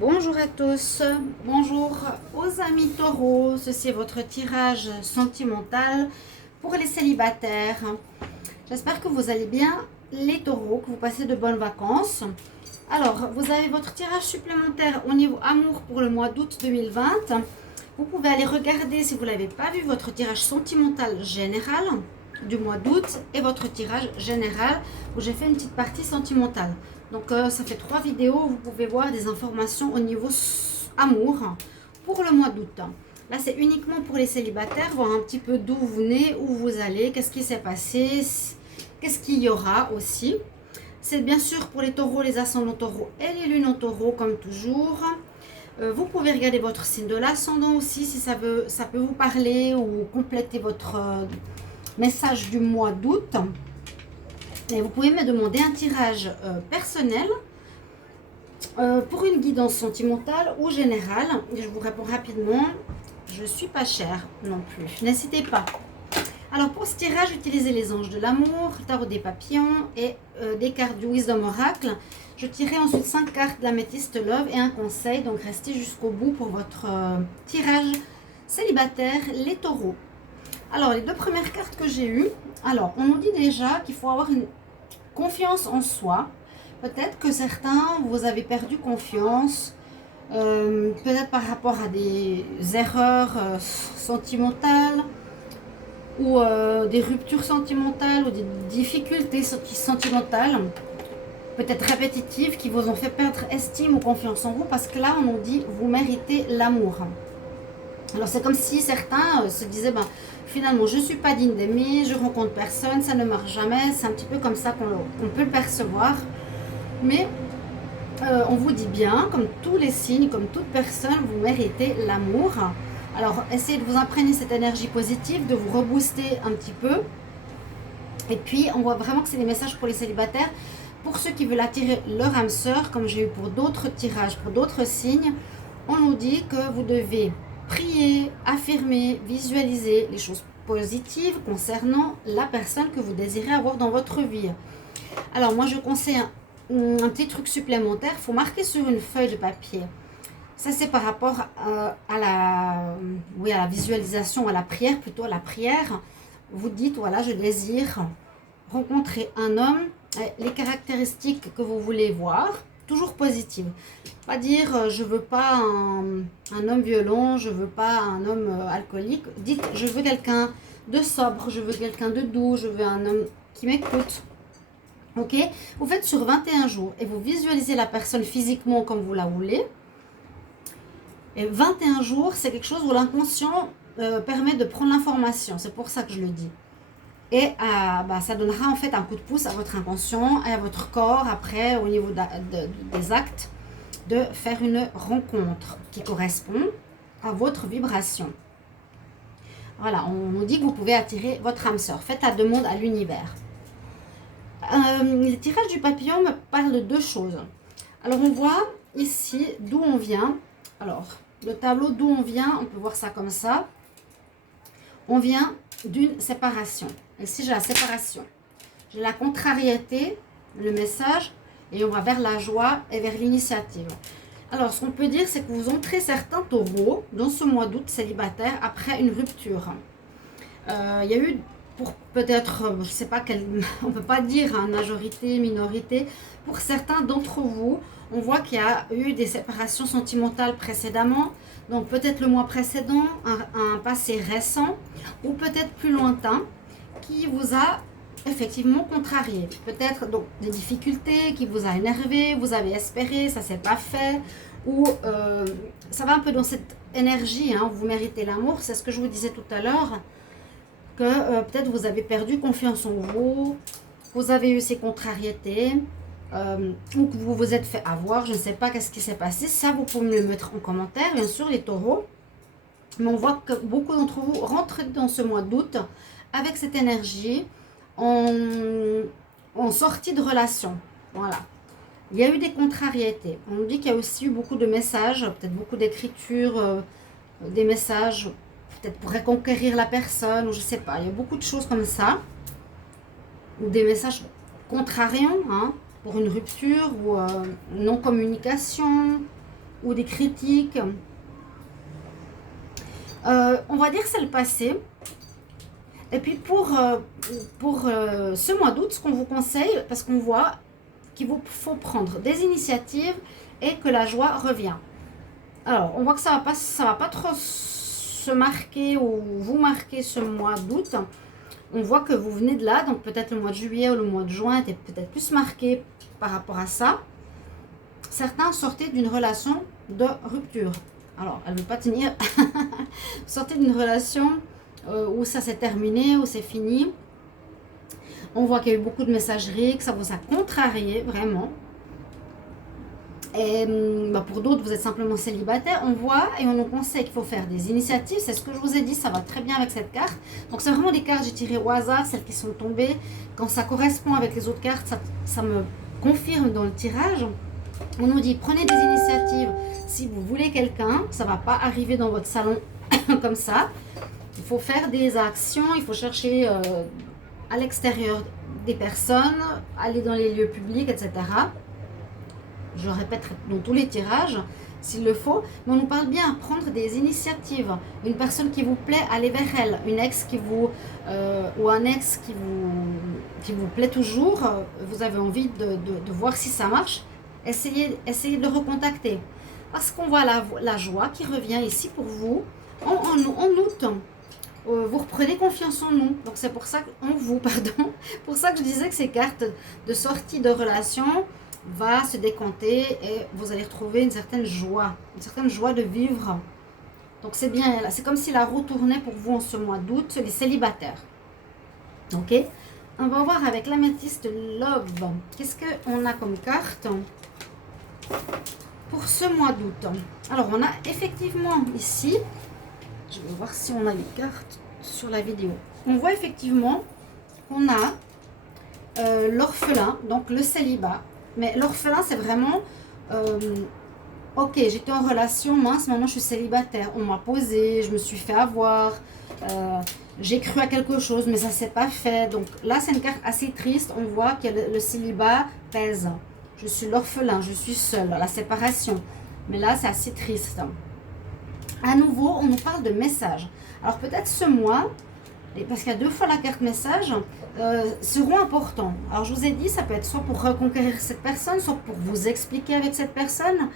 Bonjour à tous, bonjour aux amis taureaux, ceci est votre tirage sentimental pour les célibataires. J'espère que vous allez bien les taureaux, que vous passez de bonnes vacances. Alors, vous avez votre tirage supplémentaire au niveau amour pour le mois d'août 2020. Vous pouvez aller regarder si vous ne l'avez pas vu, votre tirage sentimental général du mois d'août et votre tirage général où j'ai fait une petite partie sentimentale. Donc ça fait 3 vidéos où vous pouvez voir des informations au niveau amour pour le mois d'août. Là c'est uniquement pour les célibataires, voir un petit peu d'où vous venez, où vous allez, qu'est-ce qui s'est passé, qu'est-ce qu'il y aura aussi. C'est bien sûr pour les taureaux, les ascendants taureaux et les lunes en taureau comme toujours. Vous pouvez regarder votre signe de l'ascendant aussi si ça peut vous parler ou compléter votre message du mois d'août. Et vous pouvez me demander un tirage personnel pour une guidance sentimentale ou générale. Je vous réponds rapidement. Je ne suis pas chère non plus. N'hésitez pas. Alors pour ce tirage, utilisez les anges de l'amour, tarot des papillons et des cartes du Wisdom Oracle. Je tirerai ensuite 5 cartes de l'améthyste Love et un conseil. Donc restez jusqu'au bout pour votre tirage célibataire, les taureaux. Alors les deux premières cartes que j'ai eues. Alors on nous dit déjà qu'il faut avoir une confiance en soi. Peut-être que certains, vous avez perdu confiance. Peut-être par rapport à des erreurs sentimentales ou des ruptures sentimentales ou des difficultés sentimentales, peut-être répétitives, qui vous ont fait perdre estime ou confiance en vous, parce que là on nous dit vous méritez l'amour. Alors c'est comme si certains se disaient finalement je ne suis pas digne d'aimer, je rencontre personne, ça ne marche jamais. C'est un petit peu comme ça qu'on peut le percevoir. Mais on vous dit bien, comme tous les signes, comme toute personne, vous méritez l'amour. Alors essayez de vous imprégner cette énergie positive, de vous rebooster un petit peu. Et puis on voit vraiment que c'est des messages pour les célibataires. Pour ceux qui veulent attirer leur âme sœur, comme j'ai eu pour d'autres tirages, pour d'autres signes, on nous dit que vous devez prier, affirmer, visualiser les choses positives concernant la personne que vous désirez avoir dans votre vie. Alors moi je conseille un petit truc supplémentaire, il faut marquer sur une feuille de papier. Ça c'est par rapport à la visualisation, à la prière, plutôt à la prière. Vous dites voilà, je désire rencontrer un homme, les caractéristiques que vous voulez voir, toujours positives. Pas dire je veux pas un homme violent, je veux pas un homme alcoolique. Dites je veux quelqu'un de sobre, je veux quelqu'un de doux, je veux un homme qui m'écoute. Ok, vous faites sur 21 jours et vous visualisez la personne physiquement comme vous la voulez. Et 21 jours, c'est quelque chose où l'inconscient permet de prendre l'information. C'est pour ça que je le dis. Et ça donnera en fait un coup de pouce à votre inconscient et à votre corps après au niveau des actes de faire une rencontre qui correspond à votre vibration. Voilà, on nous dit que vous pouvez attirer votre âme sœur. Faites la demande à l'univers. Le tirage du papillon me parle de deux choses. Alors on voit ici d'où on vient. Alors le tableau d'où on vient, on peut voir ça comme ça. On vient d'une séparation. Ici j'ai la séparation. J'ai la contrariété, le message, et on va vers la joie et vers l'initiative. Alors ce qu'on peut dire, c'est que vous entrez certains taureaux dans ce mois d'août célibataire après une rupture. Il y a eu pour peut-être, je sais pas, on peut pas dire majorité, minorité. Pour certains d'entre vous, on voit qu'il y a eu des séparations sentimentales précédemment. Donc peut-être le mois précédent, un passé récent ou peut-être plus lointain qui vous a effectivement contrarié. Peut-être donc des difficultés qui vous a énervé, vous avez espéré, ça s'est pas fait. Ou ça va un peu dans cette énergie, vous méritez l'amour, c'est ce que je vous disais tout à l'heure. Que peut-être vous avez perdu confiance en vous, vous avez eu ces contrariétés, ou que vous vous êtes fait avoir, je ne sais pas qu'est-ce qui s'est passé. Ça, vous pouvez me le mettre en commentaire, bien sûr, les taureaux. Mais on voit que beaucoup d'entre vous rentrent dans ce mois d'août avec cette énergie en sortie de relation. Voilà. Il y a eu des contrariétés. On nous dit qu'il y a aussi eu beaucoup de messages, peut-être beaucoup d'écritures, des messages peut-être pour reconquérir la personne, ou je sais pas, il y a beaucoup de choses comme ça, ou des messages contrariants, pour une rupture, ou non-communication, ou des critiques. On va dire que c'est le passé. Et puis pour ce mois d'août, ce qu'on vous conseille, parce qu'on voit qu'il vous faut prendre des initiatives et que la joie revient. Alors, on voit que ça va pas trop se marquer ou vous marquer ce mois d'août. On voit que vous venez de là, donc peut-être le mois de juillet ou le mois de juin était peut-être plus marqué par rapport à ça. Certains sortaient d'une relation de rupture. Alors, elle ne veut pas tenir. Sortez d'une relation où ça s'est terminé, où c'est fini. On voit qu'il y a eu beaucoup de messageries, que ça vous a contrarié, vraiment. Et pour d'autres, vous êtes simplement célibataire. On voit et on nous conseille qu'il faut faire des initiatives. C'est ce que je vous ai dit, ça va très bien avec cette carte. Donc, c'est vraiment des cartes que j'ai tirées au hasard, celles qui sont tombées. Quand ça correspond avec les autres cartes, ça me confirme dans le tirage. On nous dit, prenez des initiatives. Si vous voulez quelqu'un, ça ne va pas arriver dans votre salon comme ça. Il faut faire des actions, il faut chercher à l'extérieur des personnes, aller dans les lieux publics, etc. Je répète dans tous les tirages, s'il le faut. Mais on nous parle bien, prendre des initiatives. Une personne qui vous plaît, allez vers elle. Une ex qui vous... ou un ex qui vous plaît toujours, vous avez envie de voir si ça marche. Essayez de le recontacter. Parce qu'on voit la joie qui revient ici pour vous. En août, vous reprenez confiance en nous. Donc c'est pour ça pour ça que je disais que ces cartes de sortie de relation va se décanter et vous allez retrouver une certaine joie de vivre. Donc c'est bien, c'est comme si la roue tournait pour vous en ce mois d'août, les célibataires. Ok, on va voir avec l'améthyste Love. Qu'est-ce qu'on a comme carte pour ce mois d'août? Alors on a effectivement ici, je vais voir si on a les cartes sur la vidéo. On voit effectivement qu'on a l'orphelin, donc le célibat. Mais l'orphelin, c'est vraiment, ok, j'étais en relation, mince, maintenant je suis célibataire. On m'a posé, je me suis fait avoir, j'ai cru à quelque chose, mais ça ne s'est pas fait. Donc là, c'est une carte assez triste. On voit que le célibat pèse. Je suis l'orphelin, je suis seule, la séparation. Mais là, c'est assez triste. À nouveau, on nous parle de messages. Alors peut-être ce mois, parce qu'il y a 2 fois la carte message, seront importants. Alors je vous ai dit, ça peut être soit pour reconquérir cette personne, soit pour vous expliquer avec cette personne,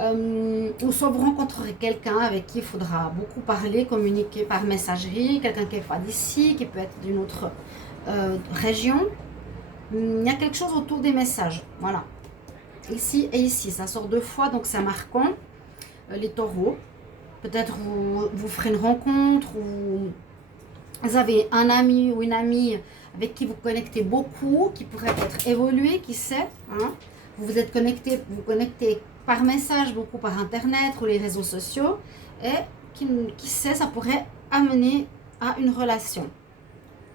ou soit vous rencontrerez quelqu'un avec qui il faudra beaucoup parler, communiquer par messagerie, quelqu'un qui n'est pas d'ici, qui peut être d'une autre région. Il y a quelque chose autour des messages, voilà. Ici et ici, ça sort 2 fois, donc c'est marquant. Les taureaux, peut-être vous ferez une rencontre, ou vous avez un ami ou une amie avec qui vous connectez beaucoup, qui pourrait être évolué, qui sait. Hein? Vous vous êtes connecté, vous connectez par message, beaucoup par internet ou les réseaux sociaux, et qui sait, ça pourrait amener à une relation.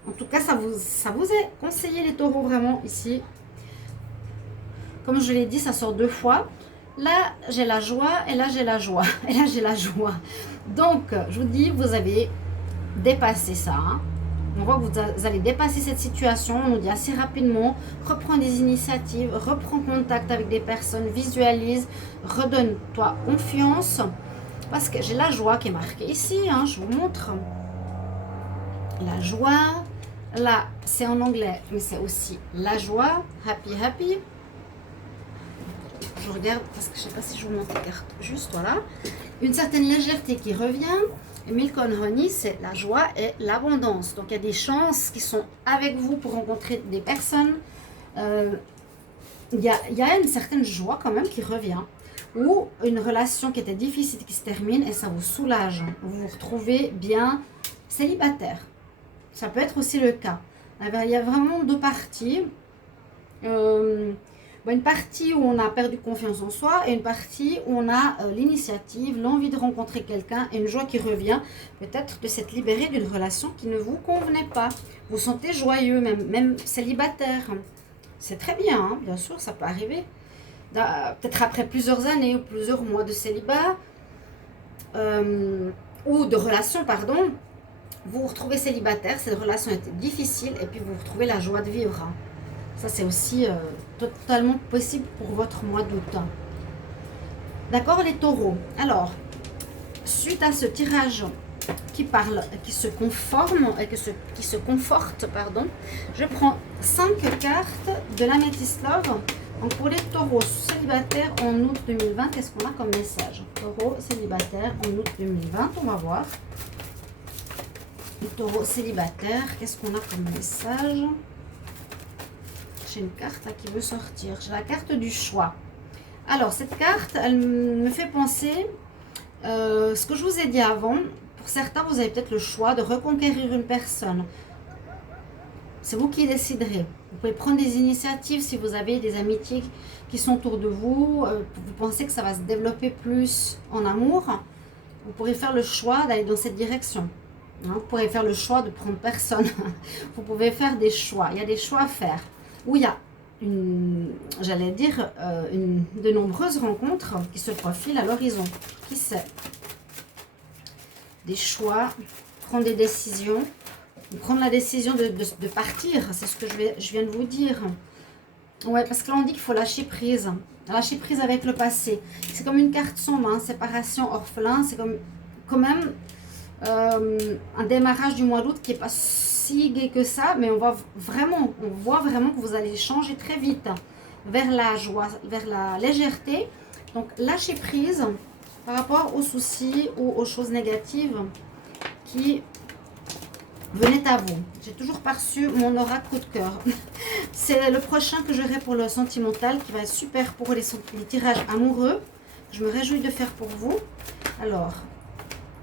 En tout cas, ça vous est conseillé les taureaux vraiment ici. Comme je l'ai dit, ça sort 2 fois. Là, j'ai la joie et là, j'ai la joie. Et là, j'ai la joie. Donc, je vous dis, vous avez dépassé ça. Hein. On voit que vous allez dépasser cette situation. On nous dit assez rapidement, reprends des initiatives, reprends contact avec des personnes, visualise, redonne-toi confiance. Parce que j'ai la joie qui est marquée ici. Hein, je vous montre. La joie. Là, c'est en anglais, mais c'est aussi la joie. Happy, happy. Je regarde parce que je ne sais pas si je vous montre les cartes. Juste, voilà. Une certaine légèreté qui revient. Et Milk on Honey, c'est la joie et l'abondance. Donc, il y a des chances qui sont avec vous pour rencontrer des personnes. Il y a une certaine joie quand même qui revient. Ou une relation qui était difficile qui se termine et ça vous soulage. Vous vous retrouvez bien célibataire. Ça peut être aussi le cas. Alors, il y a vraiment 2 parties. Une partie où on a perdu confiance en soi et une partie où on a l'initiative, l'envie de rencontrer quelqu'un et une joie qui revient, peut-être de s'être libéré d'une relation qui ne vous convenait pas. Vous vous sentez joyeux, même célibataire. C'est très bien, hein, bien sûr, ça peut arriver. Peut-être après plusieurs années ou plusieurs mois de célibat, ou de relation, pardon, vous vous retrouvez célibataire, cette relation était difficile et puis vous retrouvez la joie de vivre. Hein. Ça, c'est aussi totalement possible pour votre mois d'août. D'accord, les taureaux. Alors, suite à ce tirage qui parle, qui se conforme et qui se conforte, pardon, je prends 5 cartes de l'Amethyst Love. Donc pour les taureaux célibataires en août 2020, qu'est-ce qu'on a comme message? Taureaux célibataires en août 2020, on va voir. Les taureaux célibataires, qu'est-ce qu'on a comme message? J'ai une carte là, qui veut sortir. J'ai la carte du choix. Alors cette carte, elle me fait penser ce que je vous ai dit avant. Pour certains, vous avez peut-être le choix de reconquérir une personne. C'est vous qui déciderez. Vous pouvez prendre des initiatives si vous avez des amitiés qui sont autour de vous. Vous pensez que ça va se développer plus en amour. Vous pourrez faire le choix d'aller dans cette direction. Vous pourrez faire le choix de prendre personne. Vous pouvez faire des choix. Il y a des choix à faire. Où il y a j'allais dire, de nombreuses rencontres qui se profilent à l'horizon. Qui sait? Des choix, prendre des décisions, prendre la décision de partir, c'est ce que je viens de vous dire. Ouais, parce que là on dit qu'il faut lâcher prise avec le passé. C'est comme une carte sombre, hein, séparation, orphelin, c'est comme quand même un démarrage du mois d'août qui n'est pas si gai que ça, mais on voit vraiment que vous allez changer très vite vers la joie, vers la légèreté. Donc lâcher prise par rapport aux soucis ou aux choses négatives qui venaient à vous. J'ai toujours perçu mon aura coup de cœur. C'est le prochain que j'aurai pour le sentimental qui va être super pour les tirages amoureux. Je me réjouis de faire pour vous. Alors,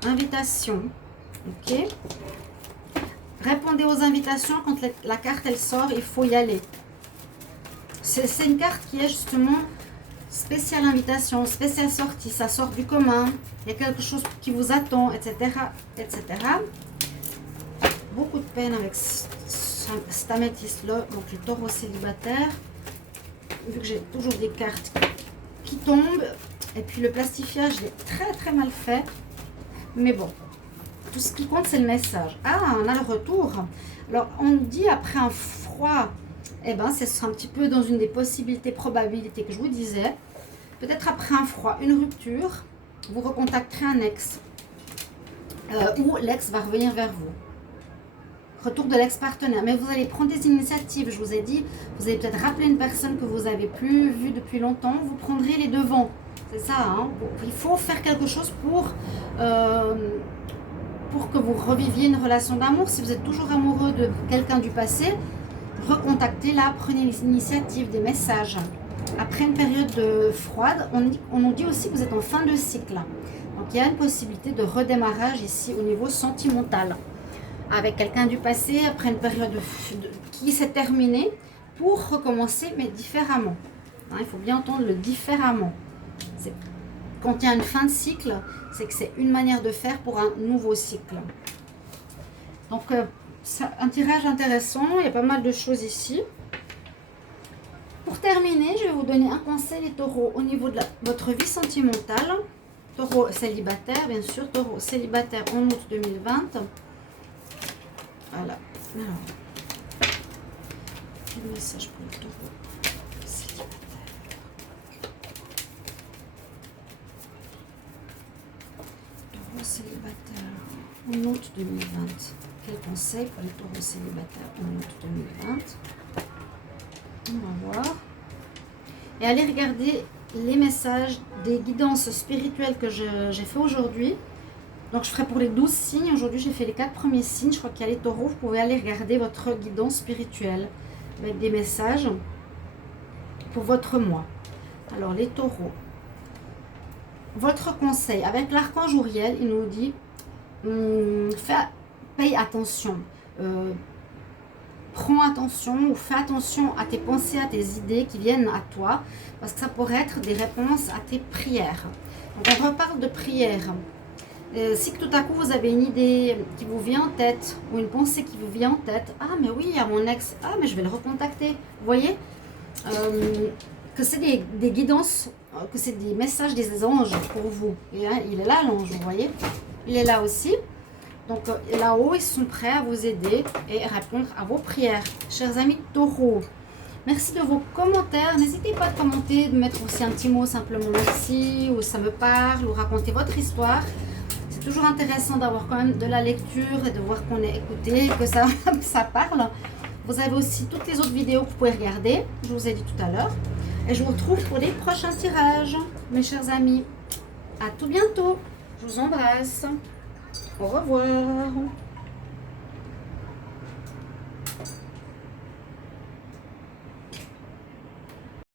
invitation. Ok. Répondez aux invitations quand la carte elle sort, il faut y aller. C'est une carte qui est justement spéciale invitation, spéciale sortie, ça sort du commun, il y a quelque chose qui vous attend, etc. etc. Beaucoup de peine avec cet améthyste-là, donc le taureau célibataire. Vu que j'ai toujours des cartes qui tombent, et puis le plastifiage est très très mal fait. Mais bon, tout ce qui compte c'est le message. Ah, on a le retour. Alors on dit après un froid, eh ben c'est un petit peu dans une des possibilités, probabilités que je vous disais. Peut-être après un froid, une rupture, vous recontacterez un ex. Ou l'ex va revenir vers vous. Retour de l'ex-partenaire. Mais vous allez prendre des initiatives. Je vous ai dit, vous allez peut-être rappeler une personne que vous n'avez plus vue depuis longtemps. Vous prendrez les devants. C'est ça, hein? Il faut faire quelque chose pour que vous reviviez une relation d'amour. Si vous êtes toujours amoureux de quelqu'un du passé, recontactez-la, prenez l'initiative, des messages. Après une période froide, on nous dit aussi que vous êtes en fin de cycle. Donc il y a une possibilité de redémarrage ici au niveau sentimental. Avec quelqu'un du passé, après une période qui s'est terminée, pour recommencer, mais différemment. Hein, il faut bien entendre le différemment. Quand il y a une fin de cycle, c'est que c'est une manière de faire pour un nouveau cycle. Donc, c'est un tirage intéressant, il y a pas mal de choses ici. Pour terminer, je vais vous donner un conseil, les taureaux, au niveau de votre vie sentimentale. Taureau célibataire, bien sûr, taureau célibataire en août 2020. Voilà. Alors, quel message pour le taureau célibataire? Taureau célibataire en août 2020. Quel conseil pour les taureaux célibataires en août 2020? On va voir. Et allez regarder les messages des guidances spirituelles que j'ai fait aujourd'hui. Donc je ferai pour les 12 signes. Aujourd'hui j'ai fait les 4 premiers signes. Je crois qu'il y a les taureaux. Vous pouvez aller regarder votre guidance spirituelle avec des messages pour votre mois. Alors les taureaux. Votre conseil avec l'archange Uriel, il nous dit paye attention. Prends attention ou fais attention à tes pensées, à tes idées qui viennent à toi, parce que ça pourrait être des réponses à tes prières. Donc on reparle de prières. Si tout à coup vous avez une idée qui vous vient en tête, ou une pensée qui vous vient en tête, ah mais oui, il y a mon ex, ah mais je vais le recontacter. Vous voyez que c'est des guidances, que c'est des messages des anges pour vous. Et hein, il est là l'ange, vous voyez, il est là aussi. Donc là-haut, ils sont prêts à vous aider et répondre à vos prières. Chers amis taureaux, Merci de vos commentaires. N'hésitez pas à commenter, de mettre aussi un petit mot, simplement merci, ou ça me parle, ou raconter votre histoire. C'est toujours intéressant d'avoir quand même de la lecture et de voir qu'on est écouté, que ça, ça parle. Vous avez aussi toutes les autres vidéos que vous pouvez regarder, je vous ai dit tout à l'heure. Et je vous retrouve pour les prochains tirages, mes chers amis. À tout bientôt. Je vous embrasse. Au revoir.